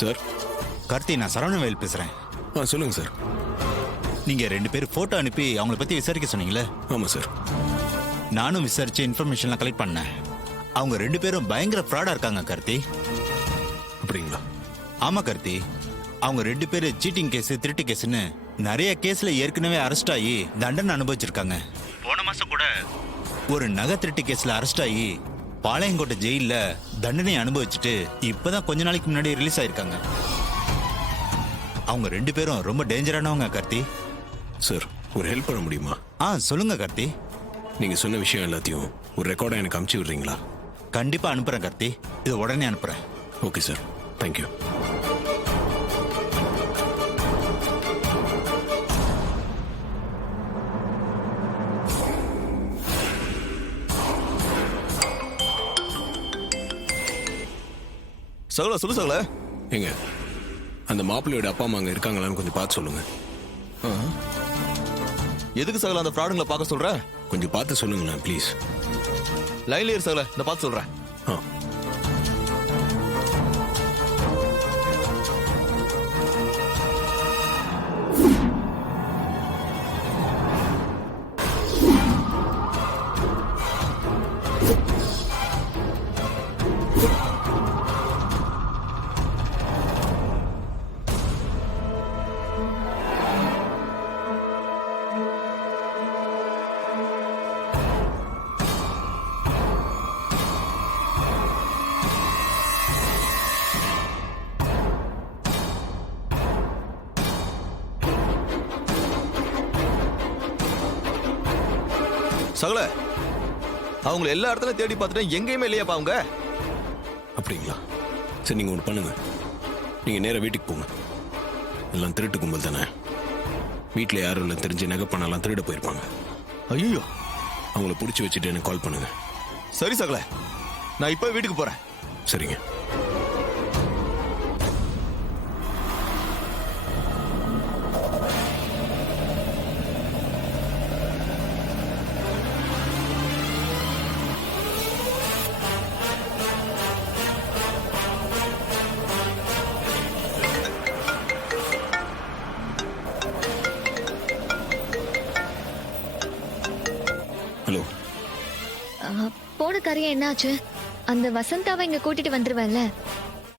Sir. Karthi, நான் சரவணவேல் பேசுறேன். சொல்லுங்க சார். நீங்க 2 பேர் போட்டோ அனுப்பி அவங்கள பத்தி விசாரிக்க சொன்னீங்களே? ஆமா சார். நானும் விசாரிச்சு இன்ஃபர்மேஷன்லாம் கலெக்ட் பண்ணேன். அவங்க 2 பேரும் பயங்கர ஃப்ராடா இருக்காங்க கார்த்தி. அப்படிங்களா? ஆமா கார்த்தி, அவங்க 2 பேரு சீட்டிங் கேஸ், திருட்டு கேஸ்னு நிறைய கேஸ்ல ஏற்கனவே அரெஸ்ட் ஆகி தண்டனை அனுபவிச்சிருக்காங்க. போன மாசம் கூட ஒரு நகை திருட்டு கேஸ்ல அரெஸ்ட் ஆகி பாளையங்கோட்டை ஜெயில தண்டனை அனுபவிச்சுட்டு இப்பதான் கொஞ்ச நாளைக்கு முன்னாடி ரிலீஸ் ஆயிருக்காங்க. அவங்க 2 பேரும் ரொம்ப டேஞ்சரானவங்க கார்த்தி. சார், ஒரு ஹெல்ப் பண்ண முடியுமா? சொல்லுங்க கார்த்தி. நீங்க சொன்ன விஷயம் எல்லாத்தையும் ஒரு ரெக்கார்டா எனக்கு அனுப்பிச்சு விடுறீங்களா? கண்டிப்பா அனுப்புறேன் கார்த்தி, இது உடனே அனுப்புறேன். Okay sir, thank you. சகல சொல்லு சகல. ஏங்க, அந்த மாப்பிள்ளையோட அப்பா அம்மா அங்க இருக்காங்களான்னு கொஞ்சம் பார்த்து சொல்லுங்க. எதுக்கு சகல அந்த ஃப்ராடுங்களை பார்க்க சொல்ற? கொஞ்சம் பார்த்து சொல்லுங்களேன் ப்ளீஸ். லைன்ல இரு சகல, இந்த பார்த்து சொல்றேன். சகல, அவங்களை எல்லா இடத்துலயும் தேடி பார்த்துட்டேன், எங்கேயுமே இல்லையாப்பா அவங்க. அப்படிங்களா? சரி, நீங்க ஒன்று பண்ணுங்க. நீங்க நேரா வீட்டுக்கு போங்க. எல்லாம் திருட்டு கும்பல் தானே. வீட்டில் யாரும் இல்லை தெரிஞ்சு நகை பணம்லாம் திருட போயிருப்பாங்க. ஐயோ, அவங்கள பிடிச்சி வச்சுட்டு எனக்கு கால் பண்ணுங்க. சரி சகல, நான் இப்ப வீட்டுக்கு போறேன். சரிங்க. ஹலோ. போன காரியம் என்னாச்சு? அந்த வசந்தாவை இங்க கூட்டிட்டு வந்துருவேன்ல?